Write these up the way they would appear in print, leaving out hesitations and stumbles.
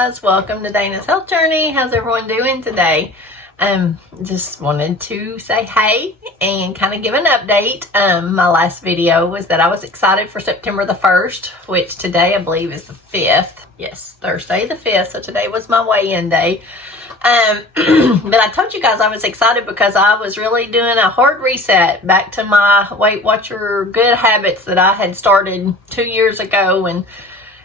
guys, welcome to Dana's Health Journey. How's everyone doing today? Just wanted to say hey and kind of give an update. My last video was that I was excited for September the 1st, which today I believe is the 5th. Yes, Thursday the 5th, so today was my weigh-in day. But I told you guys I was excited because I was really doing a hard reset back to my Weight Watcher good habits that I had started 2 years ago and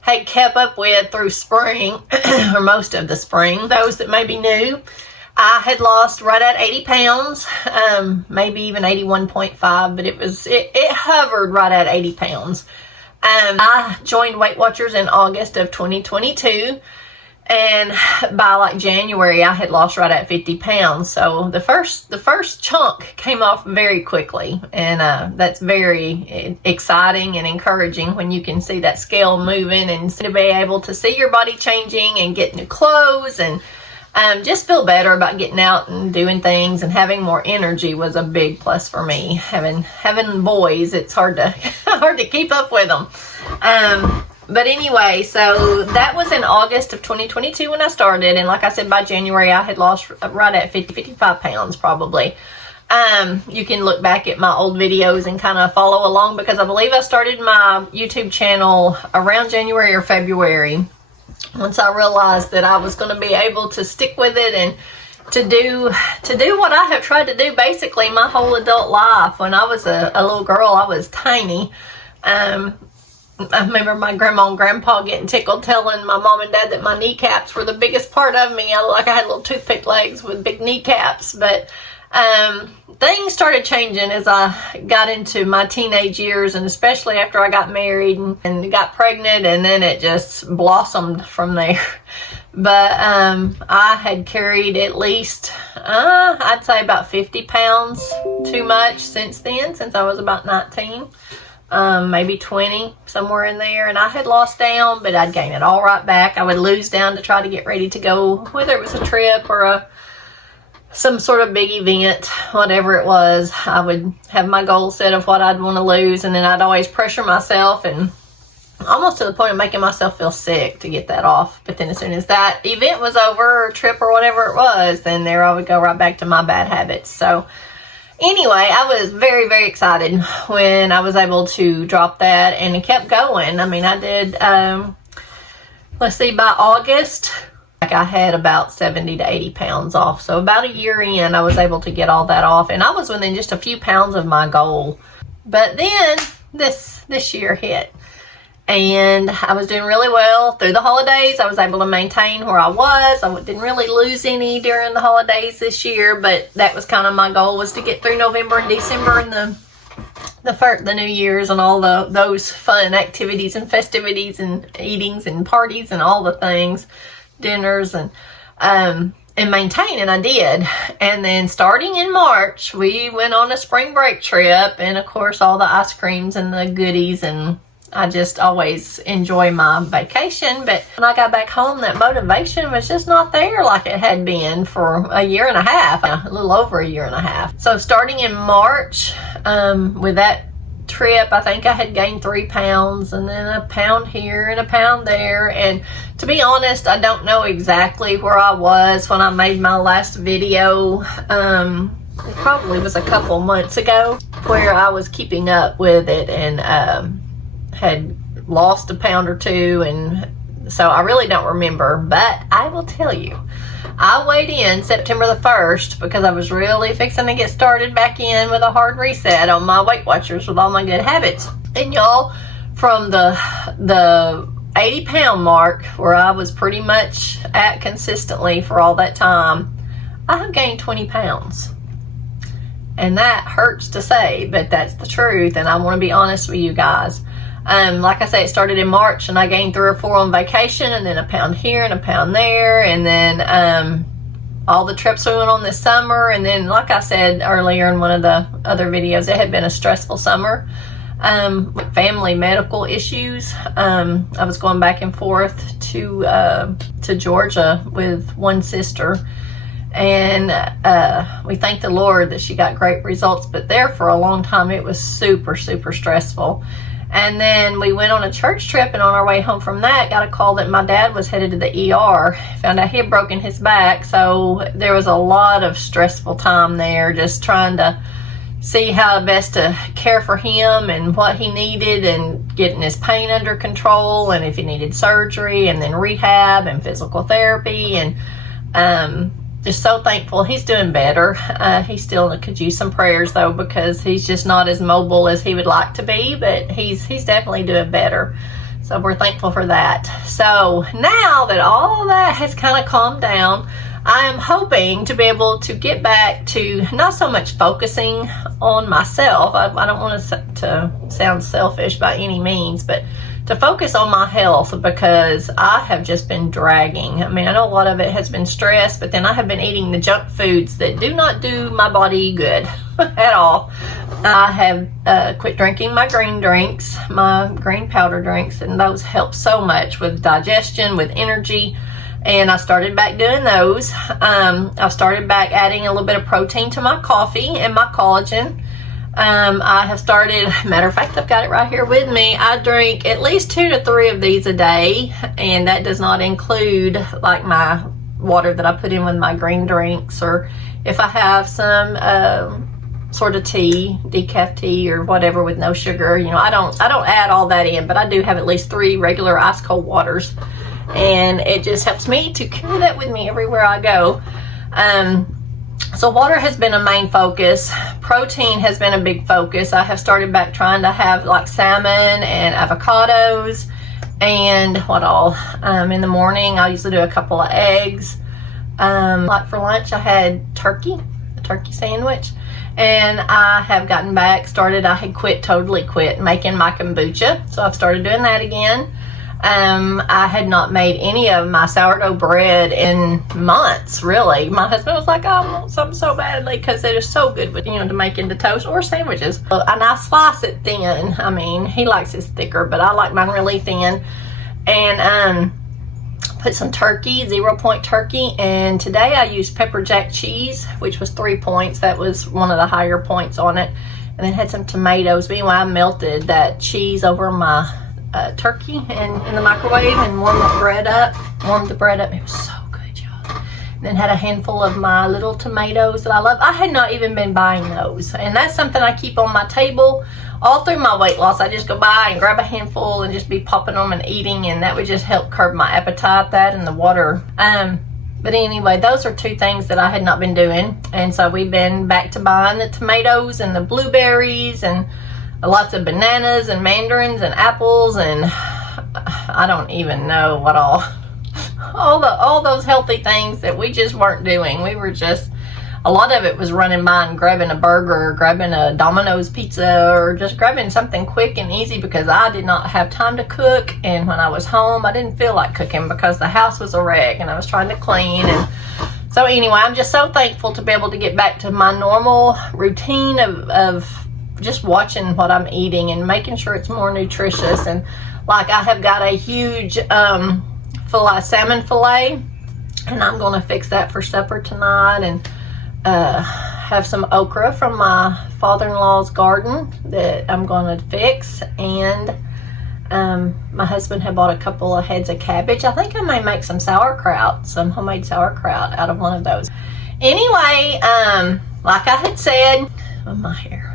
had kept up with through spring, or most of the spring. Those that may be new, I had lost right at 80 pounds, maybe even 81.5, but it hovered right at 80 pounds. I joined Weight Watchers in August of 2022, and by like January, I had lost right at 50 pounds. So the first chunk came off very quickly, and that's very exciting and encouraging when you can see that scale moving and to be able to see your body changing and get new clothes and just feel better about getting out and doing things and having more energy was a big plus for me. Having boys, it's hard to keep up with them. But anyway, so that was in August of 2022 when I started. And like I said, by January, I had lost right at 55 pounds probably. You can look back at my old videos and kind of follow along because I believe I started my YouTube channel around January or February. Once I realized that I was going to be able to stick with it and to do what I have tried to do basically my whole adult life. When I was a little girl, I was tiny. I remember my grandma and grandpa getting tickled telling my mom and dad that my kneecaps were the biggest part of me. I had little toothpick legs with big kneecaps. But things started changing as I got into my teenage years, and especially after I got married and got pregnant, and then it just blossomed from there. But I had carried at least, I'd say about 50 pounds too much since then, since I was about 19. Maybe 20, somewhere in there, and I had lost down, but I'd gain it all right back. I would lose down to try to get ready to go, whether it was a trip or some sort of big event, whatever it was. I would have my goal set of what I'd want to lose, and then I'd always pressure myself and almost to the point of making myself feel sick to get that off. But then as soon as that event was over, or trip or whatever it was, then there I would go right back to my bad habits. So anyway, I was very, very excited when I was able to drop that, and it kept going. I mean, I did, let's see, by August, I had about 70 to 80 pounds off. So about a year in, I was able to get all that off, and I was within just a few pounds of my goal. But then this year hit, and I was doing really well through the holidays. I was able to maintain where I was. I didn't really lose any during the holidays this year, but that was kind of my goal, was to get through November and December and the New Year's and all those fun activities and festivities and eatings and parties and all the things, dinners and maintain, and I did. And then starting in March, we went on a spring break trip, and of course all the ice creams and the goodies, and I just always enjoy my vacation. But when I got back home, that motivation was just not there like it had been for a year and a half, a little over a year and a half. So starting in March, with that trip, I think I had gained 3 pounds, and then a pound here and a pound there. And to be honest, I don't know exactly where I was when I made my last video. It probably was a couple months ago, where I was keeping up with it and had lost a pound or two, and so I really don't remember. But I will tell you, I weighed in September the 1st because I was really fixing to get started back in with a hard reset on my Weight Watchers with all my good habits. And y'all, from the 80 pound mark, where I was pretty much at consistently for all that time, I have gained 20 pounds. And that hurts to say, but that's the truth, and I want to be honest with you guys. Like I say, it started in March, and I gained 3 or 4 on vacation, and then a pound here and a pound there, and then all the trips we went on this summer. And then, like I said earlier in one of the other videos, it had been a stressful summer with family medical issues. I was going back and forth to Georgia with one sister, and we thank the Lord that she got great results. But there for a long time, it was super, super stressful. And then we went on a church trip, and on our way home from that, got a call that my dad was headed to the ER. Found out he had broken his back, so there was a lot of stressful time there, just trying to see how best to care for him and what he needed, and getting his pain under control, and if he needed surgery, and then rehab and physical therapy. And just so thankful he's doing better. He still could use some prayers though, because he's just not as mobile as he would like to be, but he's definitely doing better. So we're thankful for that. So now that all that has kind of calmed down, I am hoping to be able to get back to not so much focusing on myself. I don't want to sound selfish by any means, but to focus on my health, because I have just been dragging. I mean, I know a lot of it has been stress, but then I have been eating the junk foods that do not do my body good at all. I have quit drinking my green drinks, my green powder drinks, and those help so much with digestion, with energy. And I started back doing those. I've started back adding a little bit of protein to my coffee and my collagen. I have started, matter of fact, I've got it right here with me. I drink at least 2 to 3 of these a day, and that does not include like my water that I put in with my green drinks, or if I have some sort of tea, decaf tea or whatever with no sugar. You know, I don't add all that in, but I do have at least 3 regular ice cold waters, and it just helps me to carry that with me everywhere I go. So water has been a main focus. Protein has been a big focus. I have started back trying to have like salmon and avocados, and what all? In the morning, I usually do a couple of eggs. Like for lunch, I had a turkey sandwich. And I have gotten back started. I had totally quit making my kombucha. So I've started doing that again. I had not made any of my sourdough bread in months, really. My husband was like, I want some so badly, because it is so good with, to make into toast or sandwiches. And I slice it thin. I mean, he likes his thicker, but I like mine really thin. And put some turkey, 0-point turkey, and today I used pepper jack cheese, which was 3 points. That was one of the higher points on it. And then had some tomatoes. Meanwhile, I melted that cheese over my turkey and in the microwave and warmed the bread up. It was so good, y'all. And then had a handful of my little tomatoes that I love. I had not even been buying those, and that's something I keep on my table all through my weight loss. I just go by and grab a handful and just be popping them and eating, and that would just help curb my appetite, that and the water. But anyway, those are 2 things that I had not been doing, and so we've been back to buying the tomatoes and the blueberries and lots of bananas and mandarins and apples, and I don't even know what all those healthy things that we just weren't doing. We were just, a lot of it was running by and grabbing a burger or grabbing a Domino's pizza or just grabbing something quick and easy, because I did not have time to cook. And when I was home, I didn't feel like cooking because the house was a wreck and I was trying to clean. And so anyway, I'm just so thankful to be able to get back to my normal routine of just watching what I'm eating and making sure it's more nutritious. And like, I have got a huge salmon fillet, and I'm going to fix that for supper tonight, and have some okra from my father-in-law's garden that I'm going to fix. And my husband had bought a couple of heads of cabbage. I think I may make some homemade sauerkraut out of one of those. Anyway, like I had said, my hair.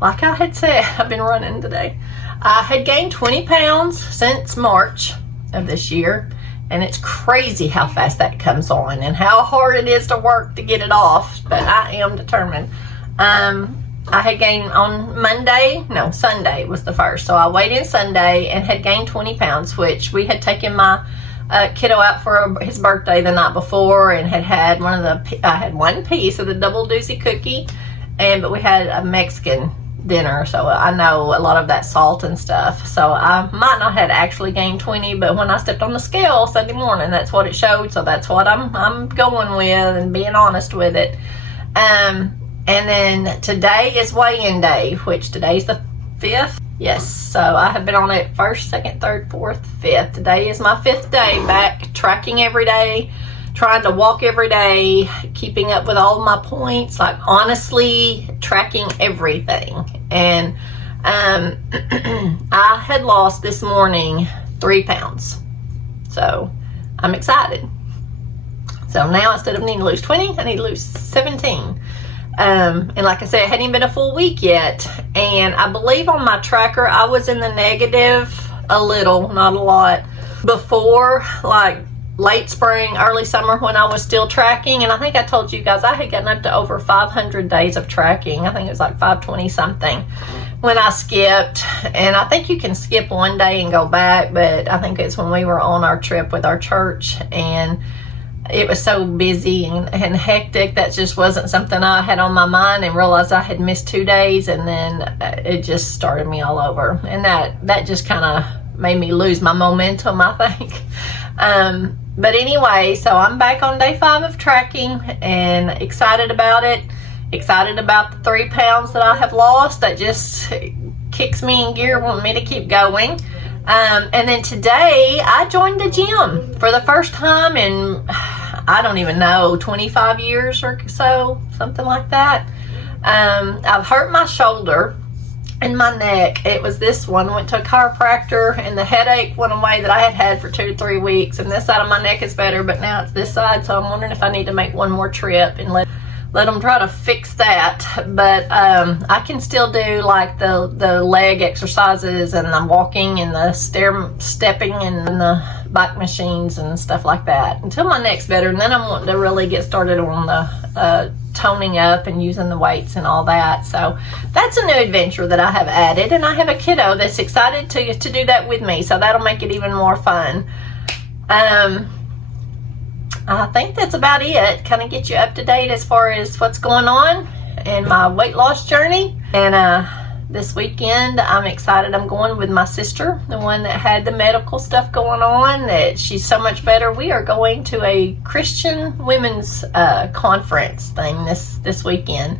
Like I had said, I've been running today. I had gained 20 pounds since March of this year, and it's crazy how fast that comes on and how hard it is to work to get it off, but I am determined. I had gained on Sunday was the first, so I weighed in Sunday and had gained 20 pounds, which we had taken my kiddo out for his birthday the night before, and had I had one piece of the double doozy cookie, but we had a Mexican dinner, so I know a lot of that salt and stuff, so I might not have actually gained 20, but when I stepped on the scale Sunday morning, that's what it showed. So that's what I'm going with and being honest with it. And then today is weigh-in day, which today's the 5th. Yes, so I have been on it 1st, 2nd, 3rd, 4th, 5th. Today is my 5th day back, tracking every day, trying to walk every day, keeping up with all my points, like honestly tracking everything. And I had lost this morning 3 pounds. So I'm excited. So now instead of needing to lose 20, I need to lose 17. And like I said, it hadn't even been a full week yet. And I believe on my tracker, I was in the negative a little, not a lot, before like late spring, early summer when I was still tracking. And I think I told you guys I had gotten up to over 500 days of tracking. I think it was like 520 something when I skipped. And I think you can skip one day and go back, but I think it's when we were on our trip with our church and it was so busy and hectic that just wasn't something I had on my mind, and realized I had missed 2 days, and then it just started me all over. And that just kind of made me lose my momentum, I think. But anyway, so I'm back on day 5 of tracking and excited about it. Excited about the 3 pounds that I have lost. That just kicks me in gear, wanting me to keep going. And then today I joined the gym for the first time in, I don't even know, 25 years or so, something like that. I've hurt my shoulder and my neck. It was this one. Went to a chiropractor and the headache went away that I had had for 2 to 3 weeks. And this side of my neck is better, but now it's this side. So I'm wondering if I need to make one more trip and let them try to fix that. But I can still do like the leg exercises and the walking and the stepping and the bike machines and stuff like that until my neck's better. And then I'm wanting to really get started on the toning up and using the weights and all that. So that's a new adventure that I have added, and I have a kiddo that's excited to do that with me, so that'll make it even more fun. I think that's about it. Kind of get you up to date as far as what's going on in my weight loss journey. And this weekend, I'm excited. I'm going with my sister, the one that had the medical stuff going on, that she's so much better. We are going to a Christian women's conference thing this weekend.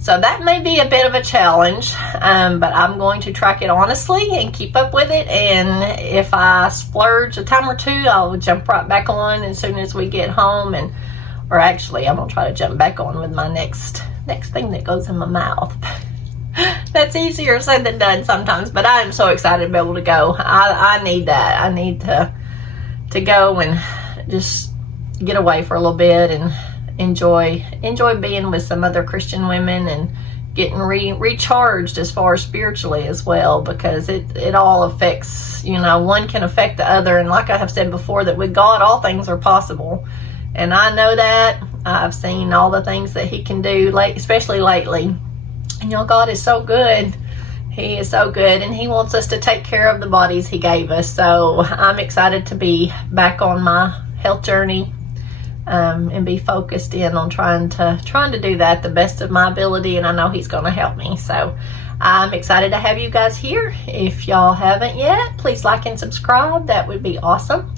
So that may be a bit of a challenge, but I'm going to track it honestly and keep up with it. And if I splurge a time or two, I'll jump right back on as soon as we get home. Or actually, I'm going to try to jump back on with my next thing that goes in my mouth. That's easier said than done sometimes, but I am so excited to be able to go. I need that. I need to go and just get away for a little bit and enjoy being with some other Christian women and getting recharged as far as spiritually as well, because it all affects, one can affect the other. And like I have said before, that with God all things are possible, and I know that. I've seen all the things that he can do, especially lately. And God is so good. He is so good, and he wants us to take care of the bodies he gave us. So I'm excited to be back on my health journey and be focused in on trying to do that the best of my ability, and I know he's going to help me. So I'm excited to have you guys here. If y'all haven't yet, please like and subscribe. That would be awesome.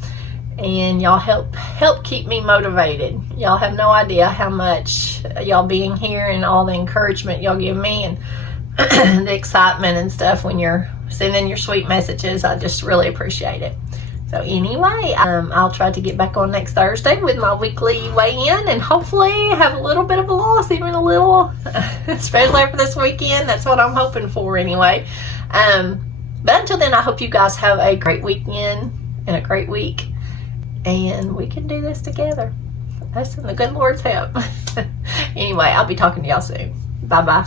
And y'all help keep me motivated. Y'all have no idea how much y'all being here and all the encouragement y'all give me and the excitement and stuff when you're sending your sweet messages. I just really appreciate it. So anyway, I'll try to get back on next Thursday with my weekly weigh-in and hopefully have a little bit of a loss, even a little, especially for this weekend. That's what I'm hoping for anyway. But until then, I hope you guys have a great weekend and a great week. And we can do this together. That's in the good Lord's help. Anyway, I'll be talking to y'all soon. Bye-bye.